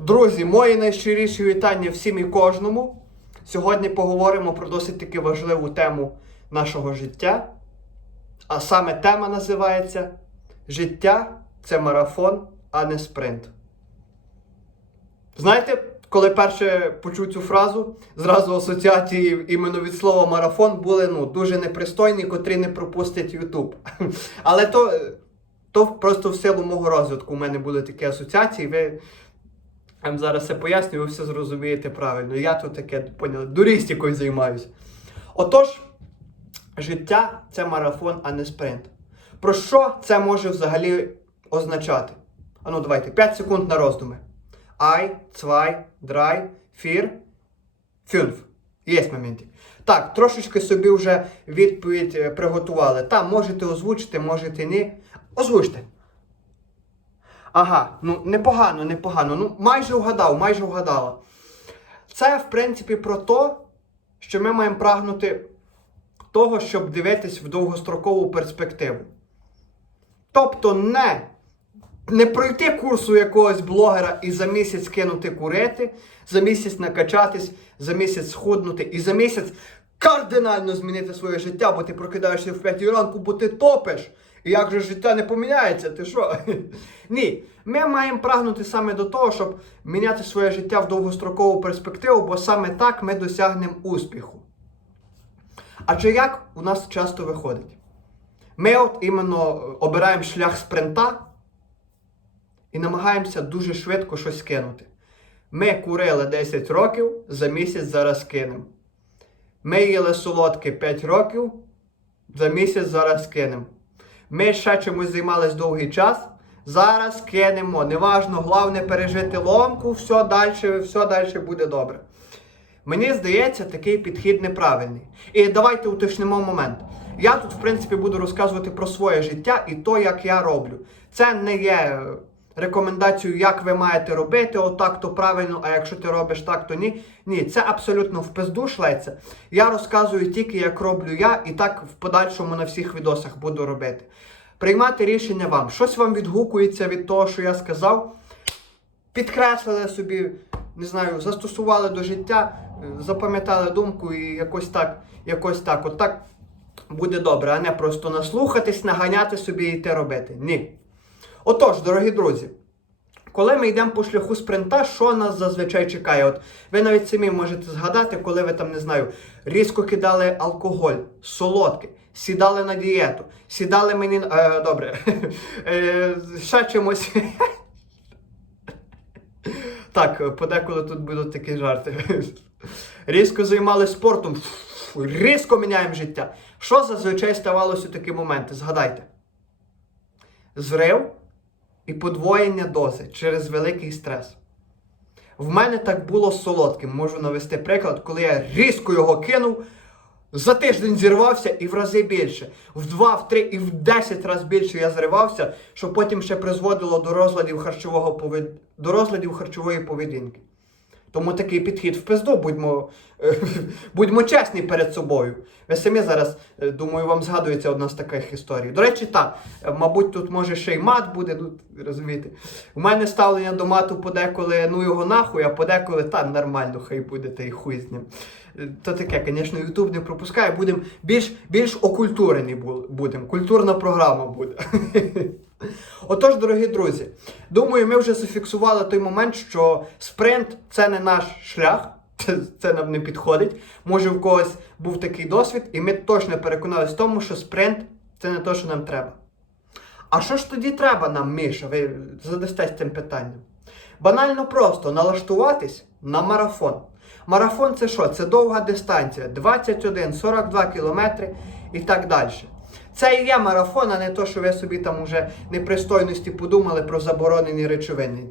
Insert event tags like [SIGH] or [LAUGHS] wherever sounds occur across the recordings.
Друзі, мої найщиріші вітання всім і кожному. Сьогодні поговоримо про досить таки важливу тему нашого життя. А саме тема називається Життя це марафон, а не спринт. Знаєте, коли перше почув цю фразу, зразу асоціації іменно від слова марафон були ну, дуже непристойні, котрі не пропустять YouTube. [LAUGHS] Але то, то просто в силу мого розвитку у мене були такі асоціації. Ви я вам зараз все поясню, ви все зрозумієте правильно. Я тут таке поняли, дурістикою займаюся. Отож, життя це марафон, а не спринт. Про що це може взагалі означати? Ану, давайте, 5 секунд на роздуми. Ай, цвай, драй, фір, фюнф. Є моменти. Так, трошечки собі вже відповідь е, приготували. Там можете озвучити, можете ні. Озвучте. Ага, ну непогано, непогано. Ну, майже вгадав, майже вгадала. Це, в принципі, про те, що ми маємо прагнути того, щоб дивитись в довгострокову перспективу. Тобто не, не пройти курсу якогось блогера і за місяць кинути курити, за місяць накачатись, за місяць схуднути і за місяць кардинально змінити своє життя, бо ти прокидаєшся в 5 ранку, бо ти топиш. Як же життя не поміняється, ти що? [LAUGHS] Ні, ми маємо прагнути саме до того, щоб міняти своє життя в довгострокову перспективу, бо саме так ми досягнемо успіху. Адже як у нас часто виходить? Ми от іменно обираємо шлях спринта і намагаємося дуже швидко щось кинути. Ми курили 10 років, за місяць зараз кинемо. Ми їли солодке 5 років, за місяць зараз кинемо. Ми ще чимось займались довгий час. Зараз кинемо. Неважно, головне пережити ломку, все далі, все далі буде добре. Мені здається, такий підхід неправильний. І давайте уточнимо момент. Я тут, в принципі, буду розказувати про своє життя і то, як я роблю. Це не є рекомендацією, як ви маєте робити, отак то правильно, а якщо ти робиш так, то ні. Ні, це абсолютно в пизду шлеться. Я розказую тільки, як роблю я, і так в подальшому на всіх відосах буду робити. Приймати рішення вам. Щось вам відгукується від того, що я сказав. Підкреслили собі, не знаю, застосували до життя, запам'ятали думку і якось так, якось так, от так буде добре, а не просто наслухатись, наганяти собі і те робити. Ні. Отож, дорогі друзі, коли ми йдемо по шляху спринта, що нас зазвичай чекає? От ви навіть самі можете згадати, коли ви там не знаю, різко кидали алкоголь, солодке, сідали на дієту, сідали мені. Е, добре, [LAUGHS] е, ще чимось. [LAUGHS] Так, подеколи тут будуть такі жарти. [LAUGHS] Різко займалися спортом, різко міняємо життя. Що зазвичай ставалося у такі моменти? Згадайте. Зрив і подвоєння дози через великий стрес. В мене так було з солодким. Можу навести приклад, коли я різко його кинув, за тиждень зірвався і в рази більше. В два, в три і в десять разів більше я зривався, що потім ще призводило до розладів харчового повед... до розладів харчової поведінки. Тому такий підхід в пизду, будьмо, е, [LAUGHS] будьмо чесні перед собою. Ви самі зараз, е, думаю, вам згадується одна з таких історій. До речі, так, е, мабуть, тут може ще й мат буде, тут, розумієте. У мене ставлення до мату подеколи, ну його нахуй, а подеколи та нормально, хай буде, та й хуй з ним. То таке, звісно, Ютуб не пропускає, будемо більш, більш окультурені будемо. Культурна програма буде. [LAUGHS] Отож, дорогі друзі, думаю, ми вже зафіксували той момент, що спринт це не наш шлях, [LAUGHS] це, нам не підходить. Може, в когось був такий досвід, і ми точно переконалися в тому, що спринт це не те, що нам треба. А що ж тоді треба нам, Міша? Ви задастесь цим питанням. Банально просто налаштуватись на марафон. Марафон це що? Це довга дистанція 21-42 кілометри і так далі. Це і є марафон, а не то, що ви собі там уже непристойності подумали про заборонені речовини.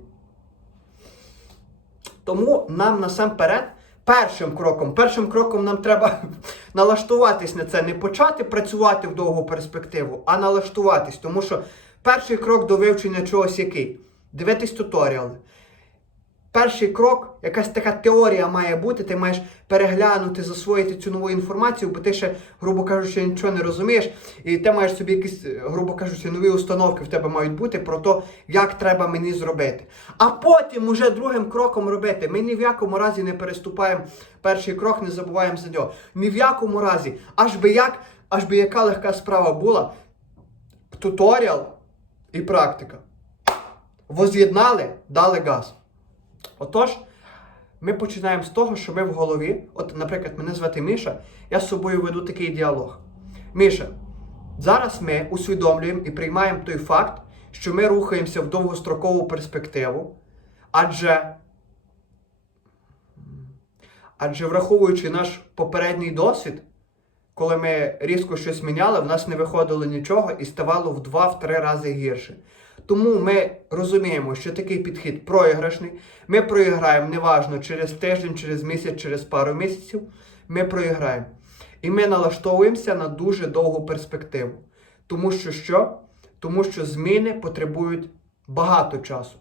Тому нам насамперед першим кроком, першим кроком нам треба [LAUGHS] налаштуватись на це, не почати працювати в довгу перспективу, а налаштуватись. Тому що перший крок до вивчення чогось який? Дивитись туторіали. Перший крок, якась така теорія має бути, ти маєш переглянути, засвоїти цю нову інформацію, бо ти ще, грубо кажучи, нічого не розумієш, і ти маєш собі якісь, е, грубо кажучи, нові установки в тебе мають бути про те, як треба мені зробити. А потім уже другим кроком робити. Ми ні в якому разі не переступаємо перший крок, не забуваємо за нього. Ні в якому разі. Аж би як, аж би яка легка справа була. Туторіал і практика. Воз'єднали, дали газ. Отож, ми починаємо з того, що ми в голові, от, наприклад, мене звати Міша, я з собою веду такий діалог. Міша, зараз ми усвідомлюємо і приймаємо той факт, що ми рухаємося в довгострокову перспективу, адже, адже враховуючи наш попередній досвід, коли ми різко щось міняли, в нас не виходило нічого і ставало в 2-3 рази гірше. Тому ми розуміємо, що такий підхід програшний. Ми проіграємо неважно через тиждень, через місяць, через пару місяців. Ми проіграємо. І ми налаштовуємося на дуже довгу перспективу. Тому що що? Тому що зміни потребують багато часу,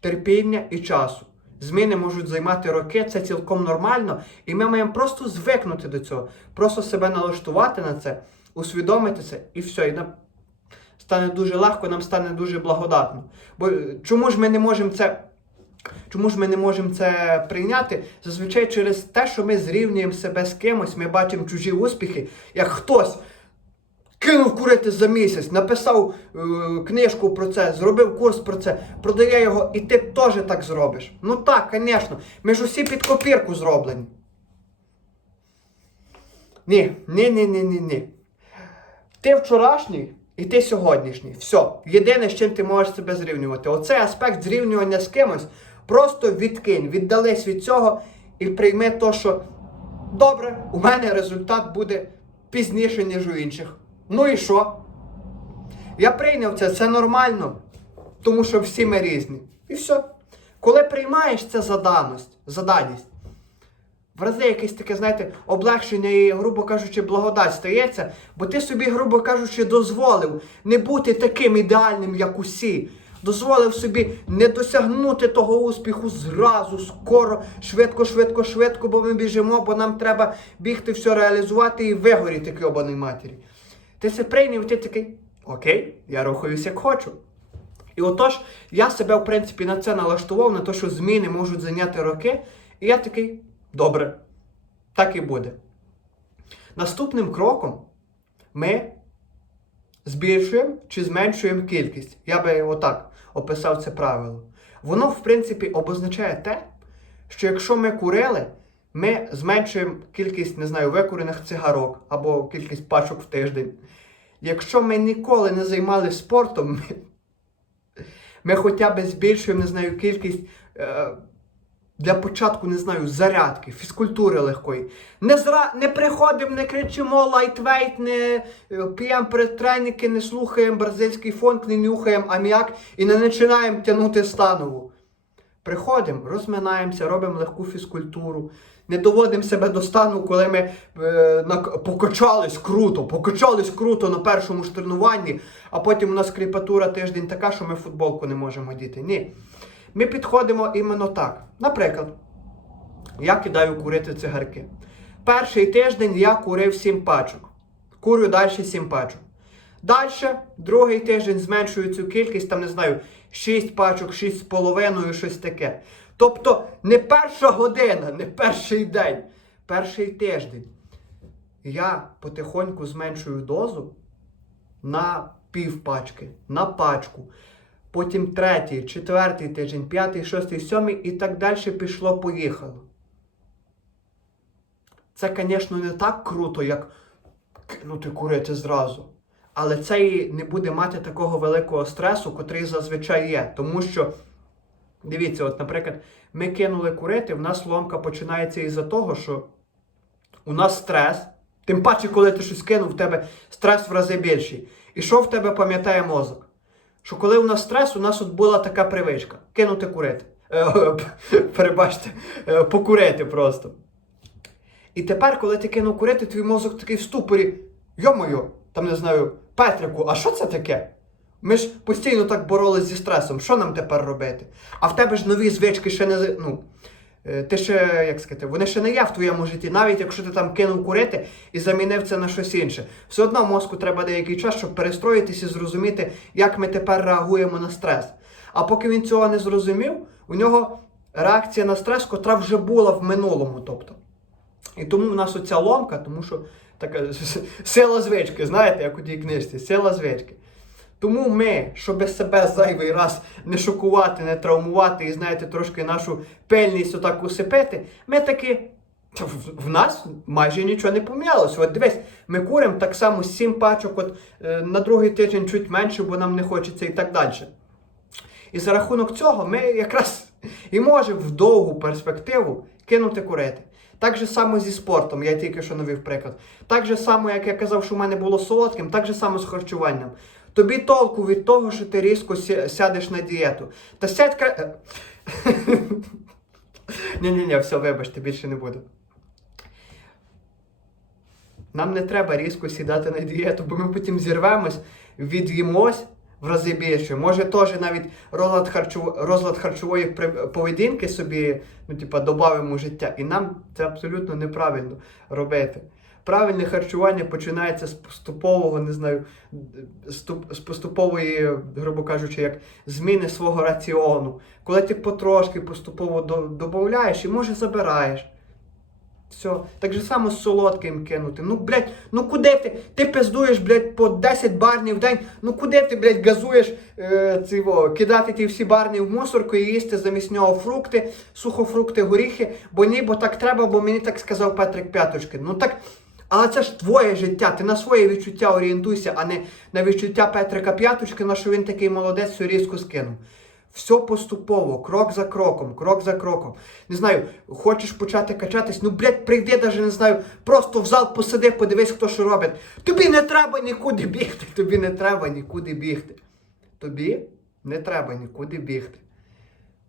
терпіння і часу. Зміни можуть займати роки, це цілком нормально, і ми маємо просто звикнути до цього, просто себе налаштувати на це, усвідомити це, і все. І стане дуже легко, нам стане дуже благодатно. Бо е, чому ж ми не можемо це? Чому ж ми не можемо це прийняти? Зазвичай через те, що ми зрівнюємо себе з кимось, ми бачимо чужі успіхи, як хтось кинув курити за місяць, написав е, книжку про це, зробив курс про це, продає його, і ти теж так зробиш. Ну так, звісно, ми ж усі під копірку зроблені. Ні, ні, ні, ні, ні, ні. Ти вчорашній і ти сьогоднішній. Все. Єдине, з чим ти можеш себе зрівнювати. Оцей аспект зрівнювання з кимось просто відкинь, віддались від цього і прийми то, що добре, у мене результат буде пізніше, ніж у інших. Ну і що? Я прийняв це, це нормально, тому що всі ми різні. І все. Коли приймаєш це за даність, за рази якесь таке, знаєте, облегшення і, грубо кажучи, благодать стається, бо ти собі, грубо кажучи, дозволив не бути таким ідеальним, як усі. Дозволив собі не досягнути того успіху зразу, скоро, швидко, швидко, швидко, бо ми біжимо, бо нам треба бігти, все реалізувати і вигоріти кьобаної матері. Ти це прийняв, ти такий, окей, я рухаюсь як хочу. І отож, я себе, в принципі, на це налаштував, на те, що зміни можуть зайняти роки. І я такий, добре, так і буде. Наступним кроком ми збільшуємо чи зменшуємо кількість. Я би отак описав це правило. Воно, в принципі, обозначає те, що якщо ми курили, ми зменшуємо кількість, не знаю, викурених цигарок або кількість пачок в тиждень. Якщо ми ніколи не займалися спортом, ми, ми хоча б збільшуємо, не знаю, кількість. Е, для початку, не знаю, зарядки, фізкультури легкої. Не зра... не приходимо, не кричимо лайтвейт, не е, п'ємо передтренники, не слухаємо бразильський фонк, не нюхаємо аміак і не починаємо тягнути станову. Приходимо, розминаємося, робимо легку фізкультуру. Не доводимо себе до стану, коли ми е, на... покачались круто, покачались круто на першому ж тренуванні, а потім у нас кріпатура тиждень така, що ми футболку не можемо діти. Ні. Ми підходимо іменно так. Наприклад, я кидаю курити цигарки. Перший тиждень я курив 7 пачок. Курю далі 7 пачок. Далі, другий тиждень зменшую цю кількість, там не знаю, 6 пачок, 6,5, щось таке. Тобто не перша година, не перший день, перший тиждень. Я потихоньку зменшую дозу на пів пачки, на пачку. Потім третій, четвертий тиждень, п'ятий, шостий, сьомий і так далі пішло-поїхало. Це, звісно, не так круто, як кинути курити зразу. Але це і не буде мати такого великого стресу, котрий зазвичай є. Тому що, дивіться, от, наприклад, ми кинули курити, в нас ломка починається із-за того, що у нас стрес. Тим паче, коли ти щось кинув, в тебе стрес в рази більший. І що в тебе пам'ятає мозок? Що коли у нас стрес, у нас от була така привичка кинути курити. Е, [LAUGHS] Перебачте, е, покурити просто. І тепер, коли ти кинув курити, твій мозок такий в ступорі. Йо-моє, там не знаю, Петрику, а що це таке? Ми ж постійно так боролись зі стресом. Що нам тепер робити? А в тебе ж нові звички ще не. Ну, ти ще, як сказати, вони ще не є в твоєму житті, навіть якщо ти там кинув курити і замінив це на щось інше. Все одно мозку треба деякий час, щоб перестроїтися і зрозуміти, як ми тепер реагуємо на стрес. А поки він цього не зрозумів, у нього реакція на стрес, котра вже була в минулому. тобто. І тому в нас оця ломка, тому що така [LAUGHS] сила звички, знаєте, як у тій книжці, сила звички. Тому ми, щоб себе зайвий раз не шокувати, не травмувати і, знаєте, трошки нашу пильність отак усипити, ми таки. В- В нас майже нічого не помінялося. От дивись, ми куримо так само сім пачок, от е, на другий тиждень чуть менше, бо нам не хочеться і так далі. І за рахунок цього ми якраз і можемо в довгу перспективу кинути курити. Так же само зі спортом, я тільки що навів приклад. Так же само, як я казав, що в мене було солодким, так же само з харчуванням. Тобі толку від того, що ти різко сядеш на дієту. Та сядь кра... [LAUGHS] Ні-ні-ні, все, вибачте, більше не буду. Нам не треба різко сідати на дієту, бо ми потім зірвемось, від'їмось в рази більше. Може, теж навіть розлад, харчово... розлад харчової поведінки собі, ну, типа, додамо життя. І нам це абсолютно неправильно робити. Правильне харчування починається з поступового, не знаю, з поступової, грубо кажучи, як зміни свого раціону. Коли ти потрошки поступово додаєш і може забираєш. Все. Так же само з солодким кинути. Ну, блядь, ну куди ти? Ти пиздуєш, блядь, по 10 барнів в день. Ну куди ти, блядь, газуєш е, циво, кидати ті всі барні в мусорку і їсти замість нього фрукти, сухофрукти, горіхи, бо ні, бо так треба, бо мені так сказав Петрик П'яточки. Ну так. Але це ж твоє життя, ти на своє відчуття орієнтуйся, а не на відчуття Петрика П'яточкина, що він такий молодець, все різко скинув. Все поступово, крок за кроком, крок за кроком. Не знаю, хочеш почати качатись, ну блядь, прийди, даже не знаю, просто в зал посиди, подивись, хто що робить. Тобі не треба нікуди бігти, тобі не треба нікуди бігти. Тобі не треба нікуди бігти.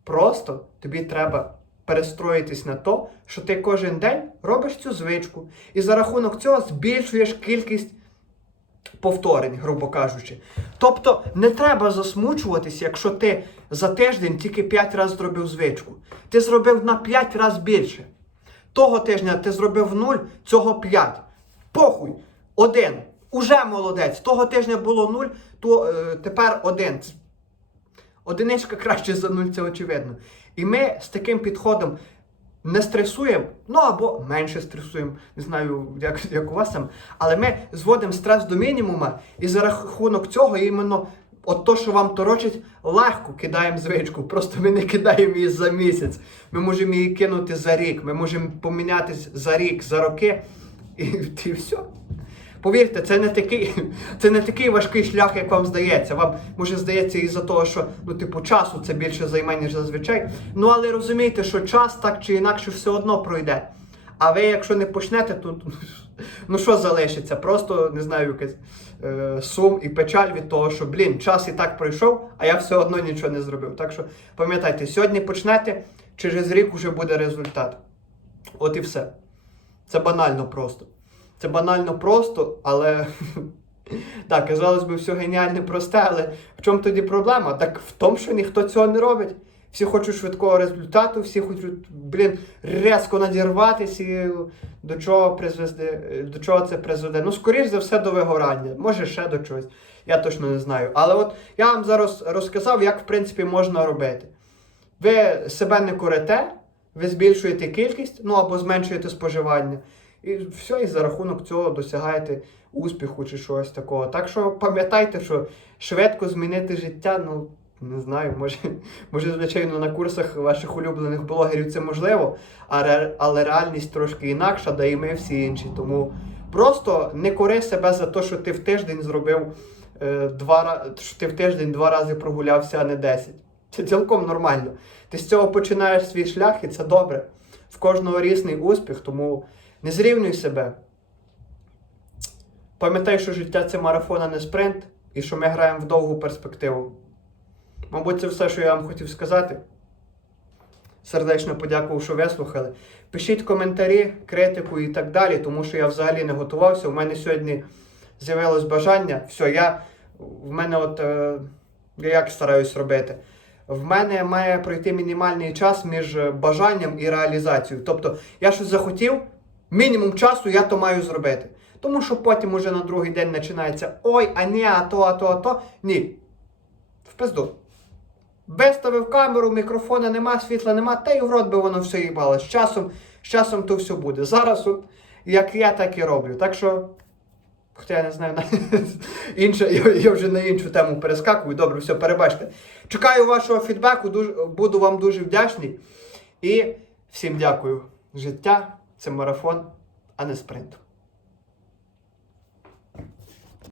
Просто тобі треба перестроїтись на то, що ти кожен день робиш цю звичку. І за рахунок цього збільшуєш кількість повторень, грубо кажучи. Тобто не треба засмучуватись, якщо ти за тиждень тільки 5 разів зробив звичку. Ти зробив на 5 разів більше. Того тижня ти зробив 0, цього 5. Похуй, один. Уже молодець. Того тижня було 0, то е, тепер 1. Одиничка краще за 0, це очевидно. І ми з таким підходом не стресуємо, ну або менше стресуємо, не знаю, як, як у вас там, але ми зводимо стрес до мінімума, і за рахунок цього іменно от то, що вам торочить, легко кидаємо звичку. Просто ми не кидаємо її за місяць. Ми можемо її кинути за рік, ми можемо помінятись за рік, за роки, і, і все. Повірте, це не такий, [LAUGHS] це не такий важкий шлях, як вам здається. Вам може здається із-за того, що ну, типу, часу це більше займе, ніж зазвичай. Ну але розумійте, що час так чи інакше все одно пройде. А ви, якщо не почнете, то [LAUGHS] ну що залишиться? Просто не знаю, якийсь е, сум і печаль від того, що блін, час і так пройшов, а я все одно нічого не зробив. Так що пам'ятайте, сьогодні почнете, через рік вже буде результат. От і все. Це банально просто. Це банально просто, але [LAUGHS] так, казалось би, все геніальне просте, але в чому тоді проблема? Так в тому, що ніхто цього не робить. Всі хочуть швидкого результату, всі хочуть, блін, різко надірватись і до чого призведе, до чого це призведе. Ну, скоріш за все, до вигорання, може ще до чогось. Я точно не знаю. Але от я вам зараз розказав, як в принципі можна робити. Ви себе не корите, ви збільшуєте кількість, ну або зменшуєте споживання. І все, і за рахунок цього досягаєте успіху чи щось такого. Так що пам'ятайте, що швидко змінити життя, ну не знаю, може, може, звичайно, на курсах ваших улюблених блогерів це можливо, але реальність трошки інакша, да і ми всі інші. Тому просто не кори себе за те, що ти в тиждень зробив е, два що ти в тиждень два рази прогулявся, а не 10. Це цілком нормально. Ти з цього починаєш свій шлях, і це добре. В кожного різний успіх, тому не зрівнюй себе. Пам'ятай, що життя це марафон, а не спринт, і що ми граємо в довгу перспективу. Мабуть, це все, що я вам хотів сказати. Сердечно подякував, що вислухали. Пишіть коментарі, критику і так далі, тому що я взагалі не готувався. У мене сьогодні з'явилось бажання. Все, я В мене от е, я як стараюсь робити. В мене має пройти мінімальний час між бажанням і реалізацією. Тобто я щось захотів, мінімум часу я то маю зробити. Тому що потім уже на другий день починається ой, а ні, а то, а то, а то. Ні. В пизду. Виставив камеру, мікрофона нема, світла нема, та й в рот би воно все їбало. З часом, з часом то все буде. Зараз, от, як я, так і роблю. Так що, хоча я не знаю, на [LAUGHS] інше, я, я вже на іншу тему перескакую. Добре, все, перебачте. Чекаю вашого фідбеку, дуже, буду вам дуже вдячний. І всім дякую. Життя це марафон, а не спринт.